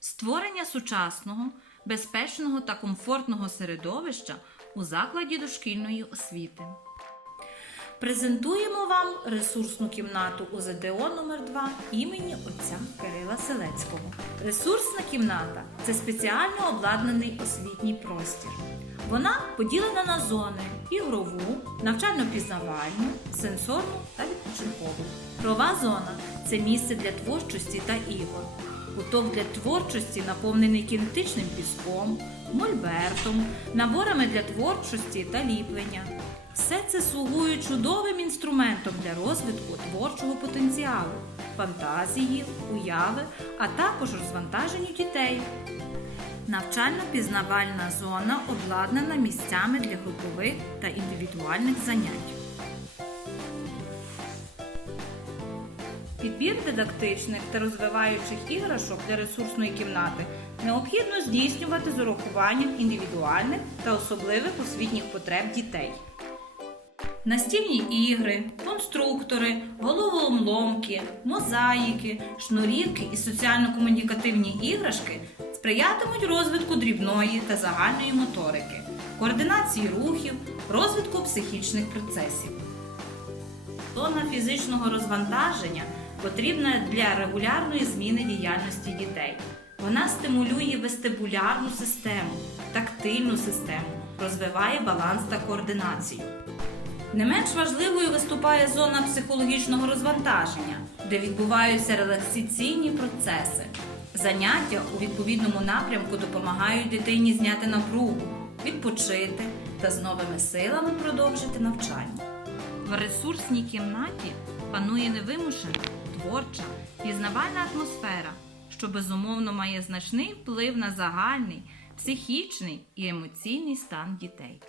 створення сучасного, безпечного та комфортного середовища у закладі дошкільної освіти. Презентуємо вам ресурсну кімнату УЗДО номер 2 імені отця Кирила Селецького. Ресурсна кімната це спеціально обладнаний освітній простір. Вона поділена на зони ігрову, навчально-пізнавальну, сенсорну та відпочинкову. Рова зона це місце для творчості та ігор. Куток для творчості наповнений кінетичним піском, мольбертом, наборами для творчості та ліплення. Все це слугує чудовим інструментом для розвитку творчого потенціалу, фантазії, уяви, а також розвантаженню дітей. Навчально-пізнавальна зона обладнана місцями для групових та індивідуальних занять. Підбір дидактичних та розвиваючих іграшок для ресурсної кімнати необхідно здійснювати з урахуванням індивідуальних та особливих освітніх потреб дітей. Настільні ігри, конструктори, головоломки, мозаїки, шнурівки і соціально-комунікативні іграшки сприятимуть розвитку дрібної та загальної моторики, координації рухів, розвитку психічних процесів. Зона фізичного розвантаження потрібна для регулярної зміни діяльності дітей. Вона стимулює вестибулярну систему, тактильну систему, розвиває баланс та координацію. Не менш важливою виступає зона психологічного розвантаження, де відбуваються релаксаційні процеси. Заняття у відповідному напрямку допомагають дитині зняти напругу, відпочити та з новими силами продовжити навчання. В ресурсній кімнаті панує невимушена, творча, пізнавальна атмосфера, що безумовно має значний вплив на загальний, психічний і емоційний стан дітей.